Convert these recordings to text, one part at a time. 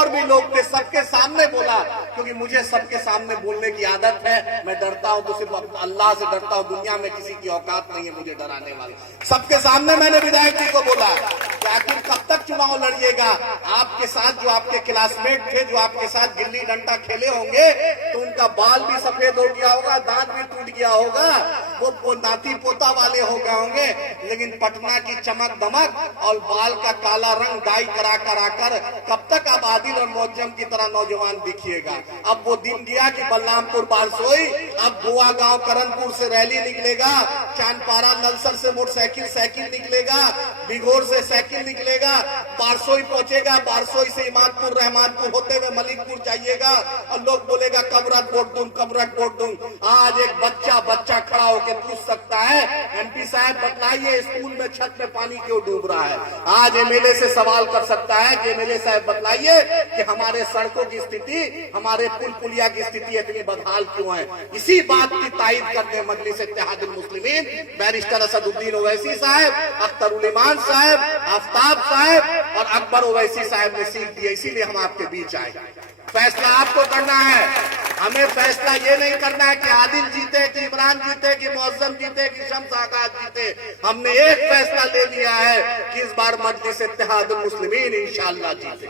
और भी लोग थे, सबके सामने बोला, क्योंकि मुझे सबके सामने बोलने की आदत है। मैं डरता हूं तो सिर्फ अल्लाह से डरता हूं, दुनिया में किसी की औकात नहीं है मुझे डराने वाली। सबके सामने मैंने विधायक जी को बोला कि आखिर कब तक चुनाव लड़िएगा? आपके साथ जो आपके क्लासमेट थे, जो आपके साथ गिल्ली डंडा खेले होंगे, तो उनका बाल भी सफेद हो गया होगा, दांत भी टूट गया होगा, वो नाती पोता वाले हो गए होंगे, लेकिन पटना की चमक दमक और बाल का काला रंग डाई करा कर कब तक आप आदिल और मौजम की तरह नौजवान दिखिएगा? अब वो दिन गया कि बलरामपुर बारसोई, अब गोवा गांव करनपुर से रैली निकलेगा, चांदपारा नलसर से मोटरसाइकिल निकलेगा, बिघोर से साइकिल निकलेगा, बारसोई पहुंचेगा, बारसोई से इमादपुर रहमानपुर होते हुए मलिकपुर जाइएगा और लोग बोलेगा कबरत वोट दूं, कबरत वोट दूं। आज एक बच्चा खड़ा होकर पूछ सकता है, एमपी साहब बतलाइए स्कूल में छत में पानी क्यों डूब रहा है? आज एमएलए से सवाल कर सकता है कि एमएलए साहब बतलाइए कि हमारे सड़कों की स्थिति, हमारे पुल पुलिया की स्थिति इतनी बदहाल क्यों है? इसी बात की तायीद करने मजलिस इत्तेहादुल मुस्लिमीन बैरिस्टर असदुद्दीन ओवैसी साहब, अख्तर उल ईमान साहब, आफ्ताब साहब और अकबर ओवैसी साहब ने सीख दी। इसीलिए हम आपके बीच आए। फैसला आपको करना है। हमें फैसला ये नहीं करना है कि आदिल जीते, कि इमरान जीते, कि मौजम जीते, कि शम्स आगाज जीते। हमने एक फैसला ले लिया है कि इस बार मजलिस इत्तेहादुल मुस्लिमीन इंशाअल्लाह जीते।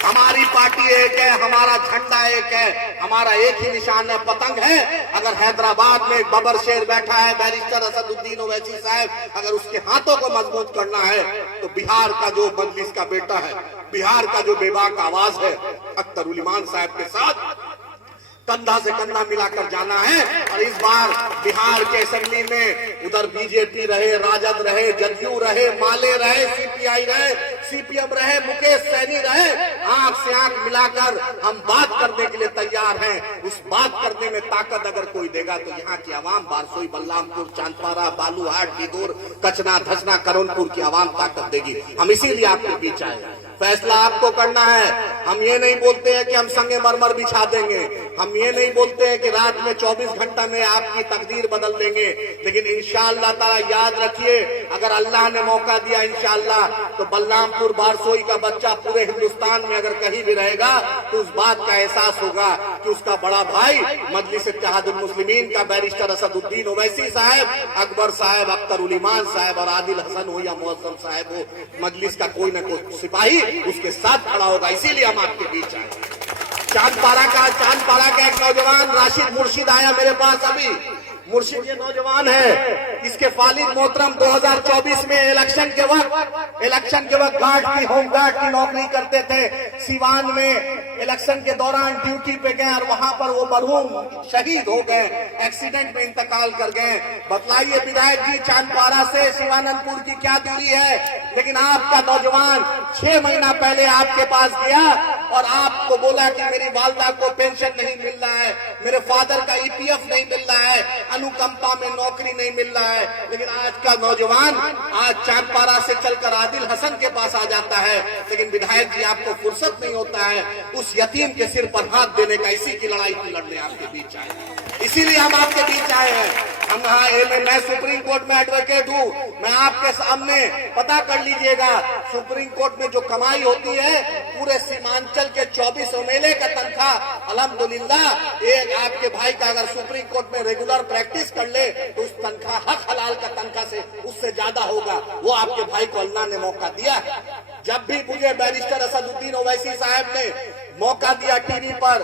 हमारी पार्टी एक है, हमारा झंडा एक है, हमारा एक ही निशान है, पतंग है। अगर हैदराबाद में एक बबर शेर बैठा है, बैरिस्टर असदुद्दीन ओवैसी साहब, अगर उसके हाथों को मजबूत करना है तो बिहार का जो मजलिस का बेटा है, बिहार का जो बेबाक आवाज है, अख्तर उल ईमान साहब के साथ कंधा से कंधा मिलाकर जाना है। और इस बार बिहार के असेंबली में उधर बीजेपी रहे, राजद रहे, जदयू रहे, माले रहे, सीपीआई रहे, सीपीएम रहे, मुकेश सैनी रहे, आंख से आंख मिलाकर हम बात करने के लिए तैयार हैं। उस बात करने में ताकत अगर कोई देगा तो यहाँ की आवाम, बारसोई, बलरामपुर, चांदपारा, बालूहाट, बिदूर, कचना, धचना, करोनपुर की आवाम ताकत देगी। हम इसीलिए आपके बीच आए। फैसला आपको करना है। हम ये नहीं बोलते हैं कि हम संगे मरमर बिछा देंगे, हम ये नहीं बोलते हैं कि रात में 24 घंटा में आपकी तकदीर बदल देंगे, लेकिन इंशाअल्लाह ताला याद रखिए, अगर अल्लाह ने मौका दिया इंशाअल्लाह तो बलरामपुर बारसोई का बच्चा पूरे हिंदुस्तान में अगर कहीं भी रहेगा तो उस बात का एहसास होगा कि उसका बड़ा भाई मजलिस इत्तेहादुल मुस्लिमीन का बैरिस्टर असदुद्दीन ओवैसी साहब, अकबर साहब, अख्तर उल ईमान साहब और आदिल हसन हो या मौजम साहब हो, मजलिस का कोई न कोई सिपाही उसके साथ खड़ा होगा। इसीलिए हम आपके बीच आए। चांदपारा का एक नौजवान राशिद मुर्शिद आया मेरे पास अभी। मुर्शिद ये नौजवान है, इसके फालिद मोहतरम 2024 में इलेक्शन के वक्त गार्ड की, होम गार्ड की नौकरी करते थे। सिवान में इलेक्शन के दौरान ड्यूटी पे गए और वहां पर वो मरहूम शहीद हो गए, एक्सीडेंट में इंतकाल कर गए। बतलाइए विधायक जी, चांदपारा से शिवानंदपुर की क्या दूरी है? लेकिन आपका नौजवान 6 महीना पहले आपके पास गया और आपको बोला कि मेरी वालदा को पेंशन नहीं मिल रहा है, मेरे फादर का ईपीएफ नहीं मिल रहा है, अनुकंपा में नौकरी नहीं मिल रहा है। लेकिन आज का नौजवान आज चांदपारा से चलकर आदिल हसन के पास आ जाता है, लेकिन विधायक जी आपको फुर्सत नहीं होता है उस यतीम के सिर पर हाथ देने का। इसी की लड़ाई को लड़ने आपके बीच आए, इसीलिए हम आपके बीच आए हैं। मैं सुप्रीम कोर्ट में एडवोकेट हूँ, मैं आपके सामने पता कर लीजिएगा, सुप्रीम कोर्ट में जो कमाई होती है पूरे सीमांचल के 24 एमएलए का तनख्वाह अल्हम्दुलिल्लाह, एक आपके भाई का अगर सुप्रीम कोर्ट में रेगुलर प्रैक्टिस कर ले तो उस तनख्वाह हक हलाल का तनख्वाह से उससे ज्यादा होगा। वो आपके भाई को अल्लाह ने मौका दिया। जब भी मुझे बैरिस्टर असदुद्दीन ओवैसी साहब ने मौका दिया टीवी पर